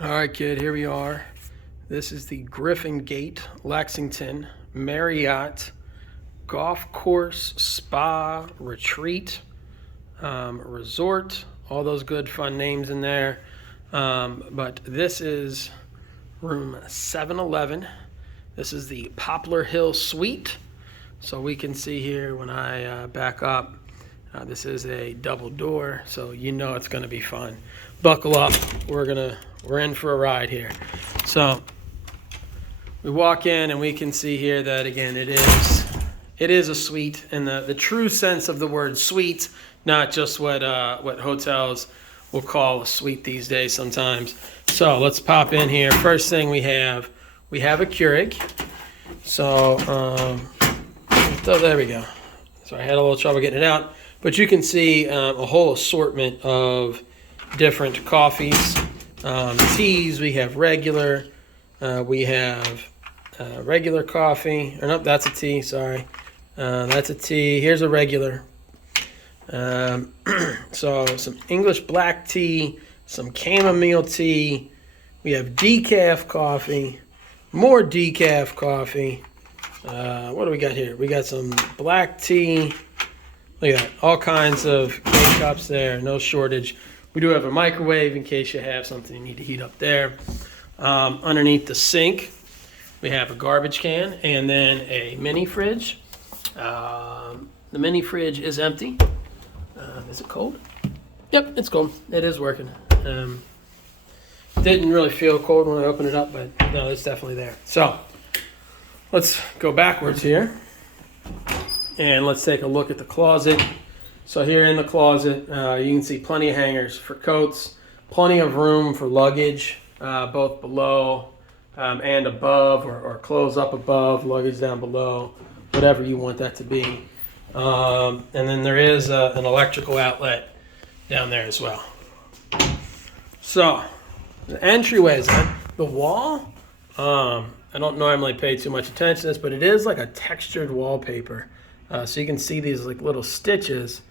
All right, kid, here we are. This is the Griffin Gate, Lexington, Marriott, golf course, spa, retreat, resort, all those good fun names in there. But this is room 711. This is the Poplar Hill Suite. So we can see here when I back up, this is a double door, so you know it's going to be fun. Buckle up. We're in for a ride here. So we walk in and we can see here that again it is a suite in the true sense of the word suite, not just what hotels will call a suite these days sometimes. So let's pop in here. First thing we have a Keurig. So there we go. So I had a little trouble getting it out, but you can see a whole assortment of different coffees, teas. We have regular, regular coffee. Or nope, that's a tea. Sorry, that's a tea. Here's a regular. So some English black tea, some chamomile tea. We have decaf coffee, more decaf coffee. What do we got here? We got some black tea. Look at that. All kinds of K-cups there. No shortage. We do have a microwave in case you have something you need to heat up there. Underneath the sink, we have a garbage can and then a mini fridge. The mini fridge is empty. Is it cold? Yep, it's cold. It is working. Didn't really feel cold when I opened it up, but no, it's definitely there. So let's go backwards here and let's take a look at the closet. So here in the closet, you can see plenty of hangers for coats, plenty of room for luggage, both below and above, or clothes up above, luggage down below, whatever you want that to be. And then there is an electrical outlet down there as well. So the entryways, the wall, I don't normally pay too much attention to this, but it is like a textured wallpaper. So you can see these like little stitches,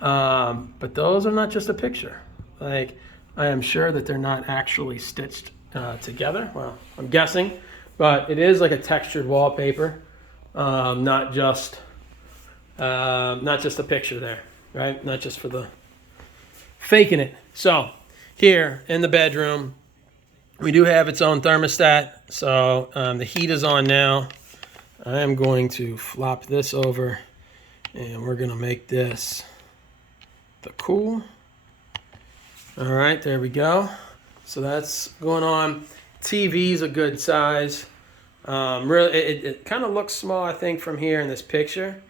but those are not just a picture. Like, I am sure that they're not actually stitched together. Well, I'm guessing, but it is like a textured wallpaper, not just a picture there, right? Not just for the faking it. So here in the bedroom, we do have its own thermostat. So the heat is on now. I am going to flop this over and we're going to make this the cool. All right, there we go. So that's going on. TV's a good size. Really, it kind of looks small, I think, from here in this picture.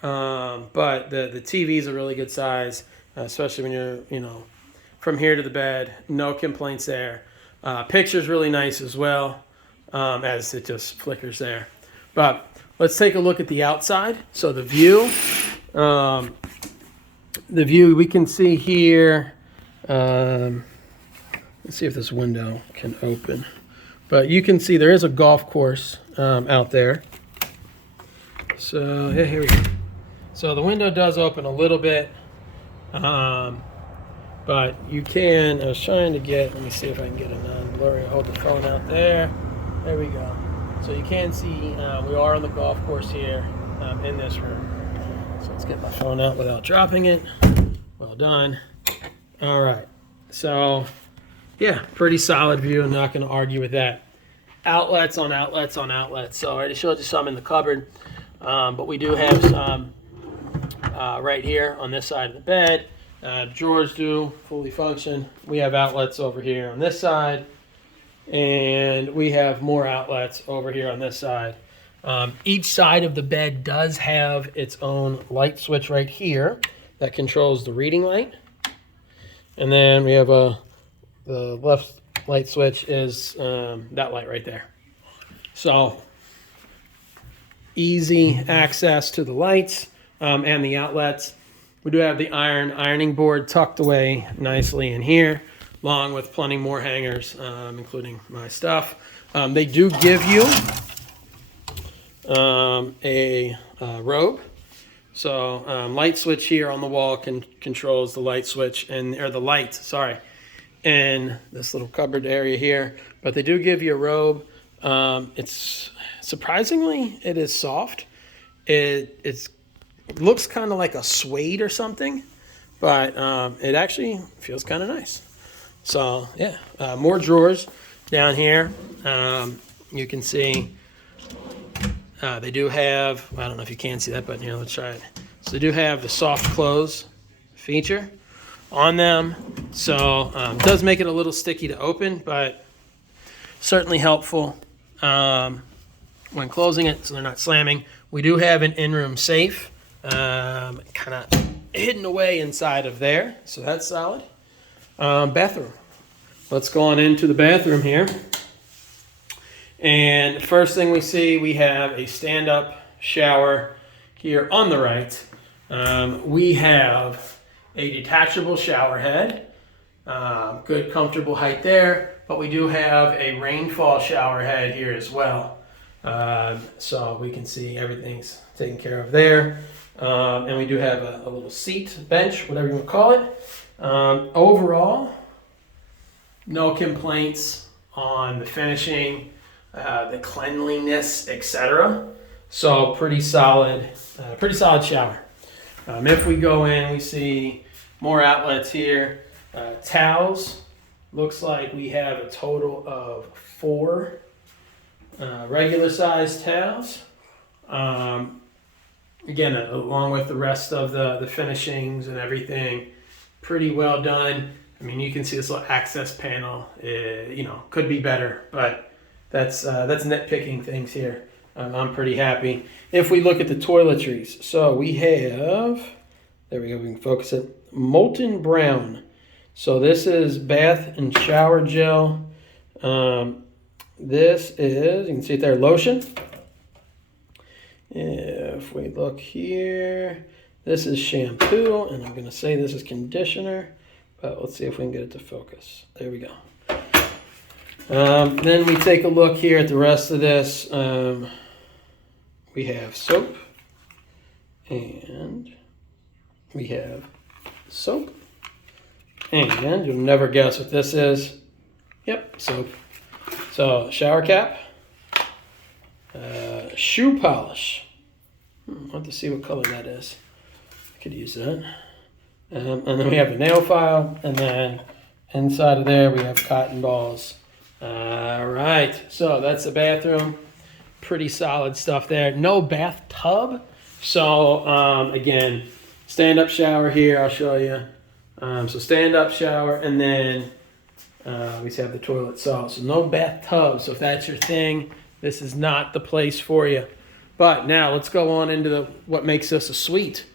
But the TV's a really good size, especially when you're, from here to the bed. No complaints there. Picture's really nice as well, as it just flickers there. But let's take a look at the outside. So the view, we can see here. Let's see if this window can open. But you can see there is a golf course out there. So yeah, here we go. So the window does open a little bit, but you can. I was trying to get. Let me see if I can get a non-blurry. Hold the phone out there. There we go. So you can see we are on the golf course here in this room. So let's get my phone out without dropping it. Well done. All right. So yeah, pretty solid view. I'm not going to argue with that. Outlets on outlets on outlets. So I already showed you some in the cupboard, but we do have some right here on this side of the bed. Drawers do fully function. We have outlets over here on this side. And we have more outlets over here on this side. Each side of the bed does have its own light switch right here that controls the reading light. And then we have the left light switch is that light right there. So easy access to the lights and the outlets. We do have the ironing board tucked away nicely in here, along with plenty more hangers, including my stuff. They do give you a robe. So light switch here on the wall controls the light switch or the light. Sorry, in this little cupboard area here, but they do give you a robe. It's surprisingly, it is soft. It looks kind of like a suede or something, but it actually feels kind of nice. So yeah, more drawers down here. You can see they do have, I don't know if you can see that, but here, let's try it. So they do have the soft close feature on them. So it does make it a little sticky to open, but certainly helpful when closing it so they're not slamming. We do have an in-room safe kind of hidden away inside of there, so that's solid. Bathroom. Let's go on into the bathroom here. And first thing we see, we have a stand-up shower here on the right. We have a detachable shower head. Good comfortable height there, but we do have a rainfall shower head here as well. So we can see everything's taken care of there. And we do have a little seat, bench, whatever you want to call it. Overall, no complaints on the finishing, the cleanliness, etc. So pretty solid shower. If we go in, we see more outlets here. Towels, looks like we have a total of 4 regular sized towels. Again, along with the rest of the finishings and everything, pretty well done. I mean, you can see this little access panel, could be better, but that's nitpicking things here. I'm pretty happy. If we look at the toiletries, so we have, there we go, we can focus it, molten brown. So this is bath and shower gel. This is, you can see it there, lotion. If we look here, this is shampoo, and I'm going to say this is conditioner, but let's see if we can get it to focus. There we go. Then we take a look here at the rest of this. We have soap, and we have soap, and you'll never guess what this is. Yep, soap. So shower cap, shoe polish. I'll have to see what color that is. I could use that. And then we have a nail file, and then inside of there we have cotton balls. All right, so that's the bathroom. Pretty solid stuff there. No bathtub. So again, stand-up shower here. I'll show you. So stand-up shower, and then we have the toilet. So no bathtub. So if that's your thing, this is not the place for you. But now let's go on into what makes this a suite.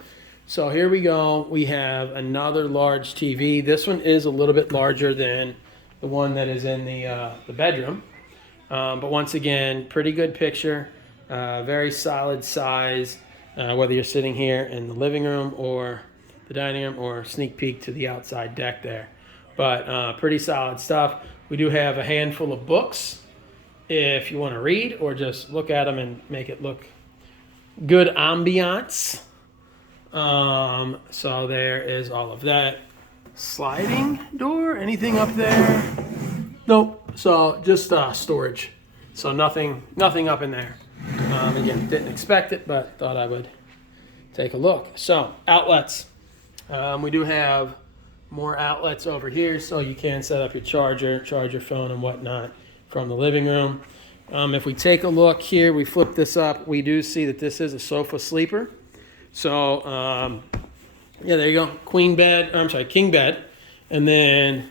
So here we go. We have another large TV. This one is a little bit larger than the one that is in the bedroom. But once again, pretty good picture. Very solid size, whether you're sitting here in the living room or the dining room or sneak peek to the outside deck there. But pretty solid stuff. We do have a handful of books if you want to read or just look at them and make it look good ambiance. So there is all of that. Sliding door, anything up there? Nope. So just storage. So nothing up in there. Again, didn't expect it, but thought I would take a look. So outlets. We do have more outlets over here, so you can set up your charger, charge your phone and whatnot from the living room. If we take a look here, we flip this up, we do see that this is a sofa sleeper. So, yeah, there you go. King bed. And then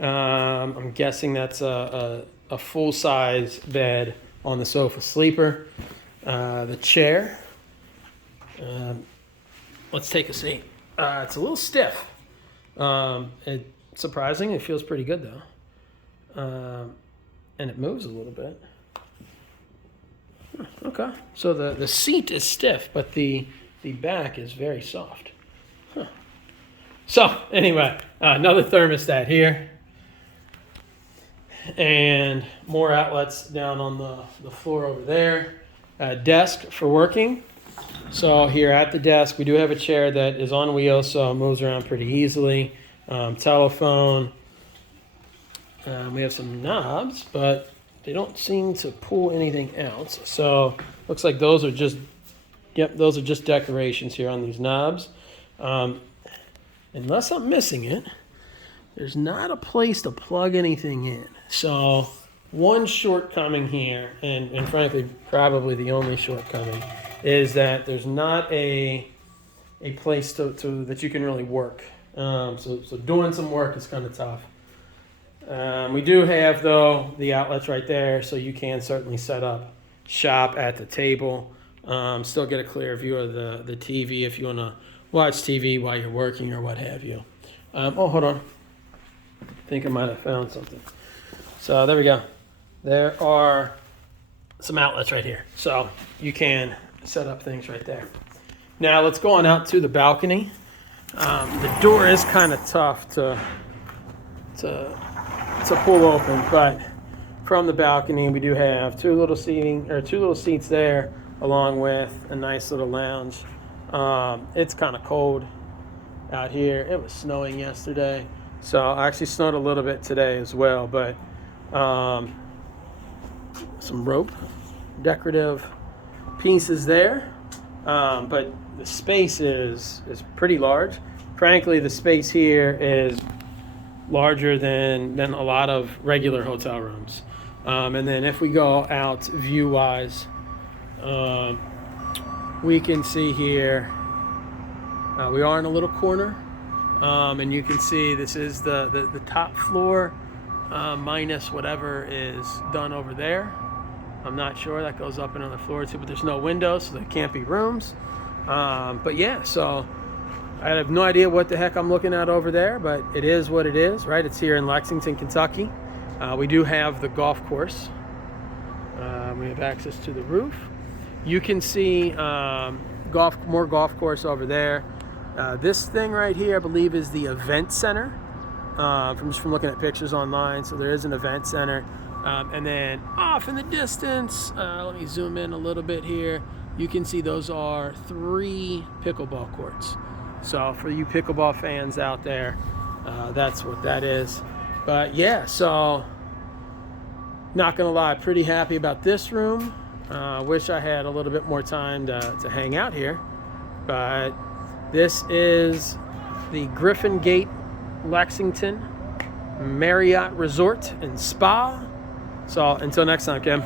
I'm guessing that's a full-size bed on the sofa sleeper. The chair. Let's take a seat. It's a little stiff. Surprising, it feels pretty good though. And it moves a little bit. Okay, so the seat is stiff, but the back is very soft. Huh. So anyway, another thermostat here. And more outlets down on the floor over there. Desk for working. So here at the desk, we do have a chair that is on wheels, so it moves around pretty easily. Telephone, We have some knobs, but they don't seem to pull anything out. So looks like those are just, yep, those are just decorations here on these knobs. Unless I'm missing it, there's not a place to plug anything in. So one shortcoming here, and frankly, probably the only shortcoming, is that there's not a place to that you can really work. So doing some work is kind of tough. We do have, though, the outlets right there, so you can certainly set up shop at the table. Still get a clear view of the TV if you want to watch TV while you're working or what have you. Oh, hold on. I think I might have found something. So there we go. There are some outlets right here. So you can set up things right there. Now let's go on out to the balcony. The door is kind of tough to pull open, but from the balcony we do have two little seats there, along with a nice little lounge. It's kind of cold out here. It was snowing yesterday, so actually snowed a little bit today as well, but some rope, decorative pieces there. But the space is pretty large. Frankly, the space here is larger than a lot of regular hotel rooms. And then if we go out view-wise, we can see here, we are in a little corner, and you can see this is the top floor minus whatever is done over there. I'm not sure. That goes up another floor too, but there's no windows, so there can't be rooms. But yeah, so I have no idea what the heck I'm looking at over there, but it is what it is, right? It's here in Lexington, Kentucky. We do have the golf course. We have access to the roof. You can see more golf course over there. This thing right here, I believe, is the event center. From looking at pictures online, so there is an event center. And then off in the distance, let me zoom in a little bit here. You can see those are 3 pickleball courts. So for you pickleball fans out there, that's what that is. But yeah, so not gonna lie, pretty happy about this room. Wish I had a little bit more time to hang out here. But this is the Griffin Gate Lexington Marriott Resort and Spa. So until next time, Kim.